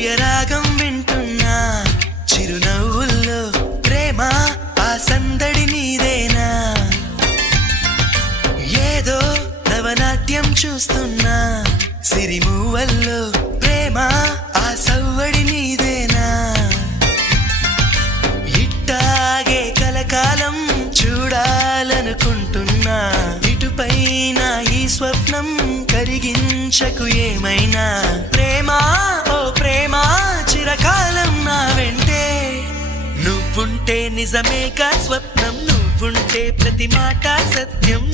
ప్రియరాగం వింటున్నా చిరునవ్వుల్లో ప్రేమ ఆ సందడి నీదేనా ఏదో నవనాట్యం చూస్తున్నా సిరిమూవల్లో ప్రేమ ఆ సవ్వడి నీదేనా ఇట్టాగే కలకాలం చూడాలనుకుంటున్నా ఇటుపైన ఈ స్వప్నం కరిగించకు ఏమైనా ప్రేమ ఓ ప్రేమ చిరకాలం నా వెంటే నువ్వుంటే నిజమేగా స్వప్నం నువ్వుంటే ప్రతి మాట సత్యం